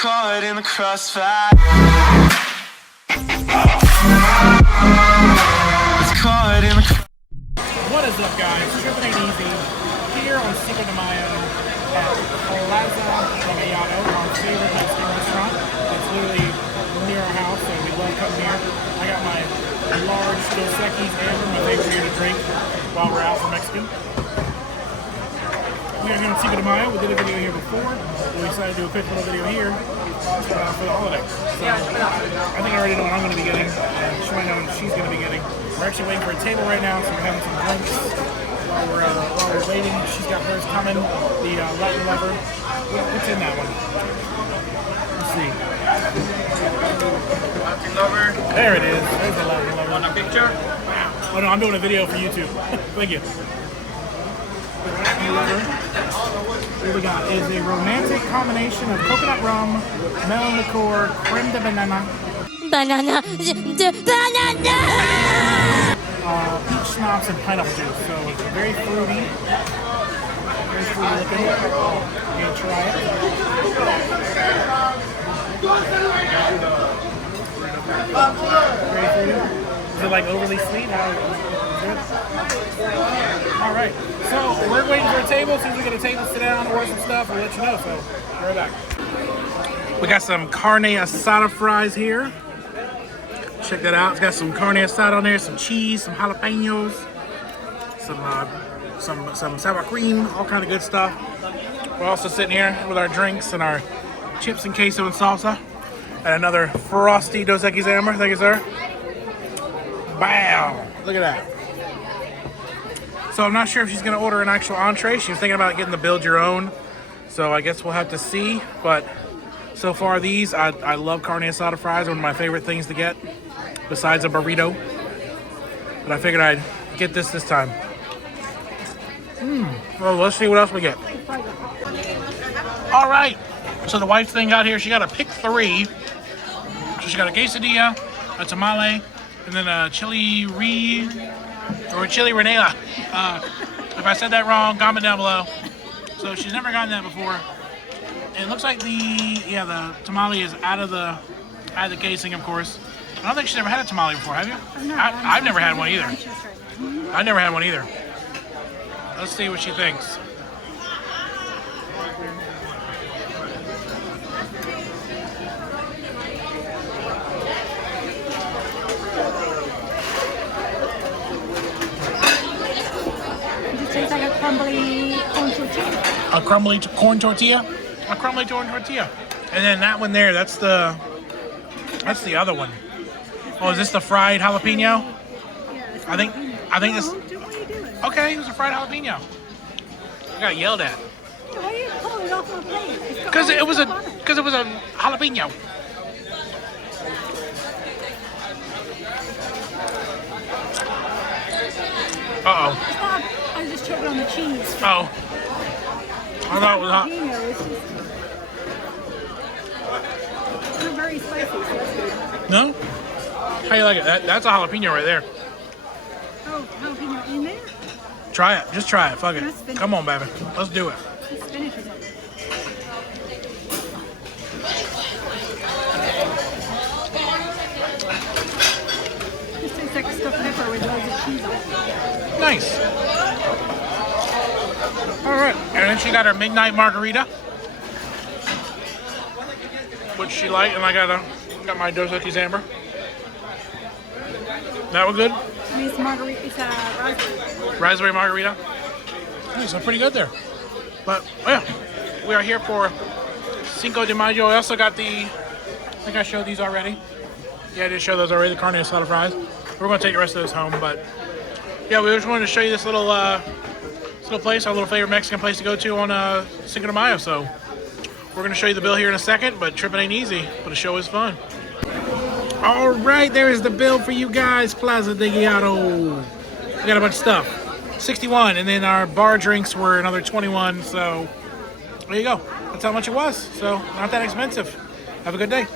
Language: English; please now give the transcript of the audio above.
caught in the crossfire. Caught in the What is up, guys? Trippinainteasyva here on Cinco De Mayo at Plaza Degollado, our favorite Mexican restaurant. It's literally near our house, so we love coming here. I got my large Dos Equis Amber, my favorite beer to drink while we're out for Mexican. We are here on Cinco De Mayo. We did a video here before. We decided to do a quick little video here for the holiday. So I think I already know what I'm going to be getting, and she might know what she's going to be getting. We're actually waiting for a table right now, so we're having some drinks while we're waiting. She's got hers coming, the Latin lover. What's in that one? Let's see. Latin lover. There it is. There's the Latin lover. Want a picture? Wow. Oh no, I'm doing a video for YouTube. Thank you. The Latin lover. What we got is a romantic combination of coconut rum, melon liqueur, creme de banana. Banana. Peach schnapps and pineapple juice, so it's very fruity. Very fruity looking. You gonna try it? Very fruity. Is it like overly sweet? How is it? All right. So we're waiting for a table. As soon as we get a table, sit down, order some stuff, we'll let you know. So be right back. We got some carne asada fries here. Check that out. It's got some carne asada on there, some cheese, some jalapenos, some sour cream, all kind of good stuff. We're also sitting here with our drinks and our chips and queso and salsa, and another frosty Dos Equis Amber. Thank you, sir. Wow! Look at that. So I'm not sure if she's gonna order an actual entree. She was thinking about getting the build your own. So I guess we'll have to see. But so far, these I love carne asada fries. One of my favorite things to get, besides a burrito. But I figured I'd get this time. Well, let's see what else we get. All right. So the wife thing got here. She got a pick 3. So she got a quesadilla, a tamale, and then a chili renela. If I said that wrong, comment down below. So she's never gotten that before. And it looks like the tamale is out of the casing, of course. I don't think she's ever had a tamale before, have you? I've never had one either. I've never had one either. Let's see what she thinks. It tastes like a crumbly corn tortilla. A crumbly corn tortilla? A crumbly corn tortilla. And then that one there, that's the other one. Oh, is this the fried jalapeno? Yeah, I think this. What are you doing? Okay, it was a fried jalapeno. I got yelled at Why are you pulling it off my plate? because it was a jalapeno. I was just choking on the cheese. Oh. I thought it was hot. Jalapeno, it's just not very spicy, so that's good. No? How you like it? That's a jalapeno right there. Oh, jalapeno in there? Try it. Just try it. Fuck it. That's finished. Come on, baby. Let's do it. It's spinach or something. This tastes like a stuffed pepper with loads of cheese on it. Nice. All right. And then she got her midnight margarita, which she liked, and I got my Dos Equis Amber. That was good. I mean, it's margarita. It's raspberry. Raspberry margarita. Nice. So pretty good there. But yeah, we are here for Cinco de Mayo. I also got I think I showed these already. Yeah, I did show those already. The carne asada fries. We're going to take the rest of those home, but yeah, we just wanted to show you this little place, our little favorite Mexican place to go to on Cinco de Mayo. So we're going to show you the bill here in a second, but tripping ain't easy, but the show is fun. All right, there is the bill for you guys, Plaza Degollado. We got a bunch of stuff. 61, and then our bar drinks were another 21, so there you go. That's how much it was, so not that expensive. Have a good day.